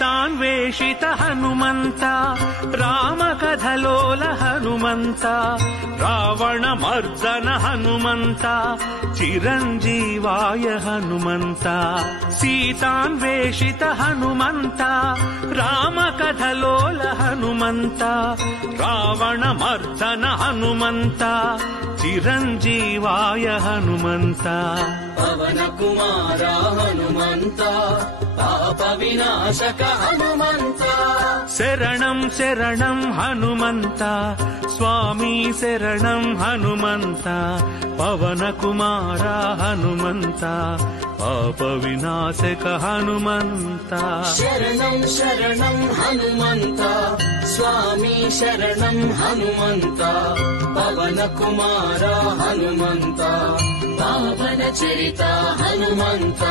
సీతాన్వేషిత హనుమంత రామకథలోల హనుమంత రావణ మర్దన హనుమంత చిరంజీవాయ హనుమంత సీతాన్వేషిత హనుమంత రామకథలోల హనుమంత రావణ మర్దన హనుమంత చిరంజీవాయ హనుమంత పవన కుమార హనుమంత పాప వినాశక హనుమంత శరణం శరణం హనుమంత స్వామి శరణం హనుమంత పవన కుమార హనుమంత పాప వినాశక హనుమంత శరణం శరణం హనుమంత స్వామి శరణం హనుమంత పవన కుమార హనుమంత పావన చరిత హనుమంత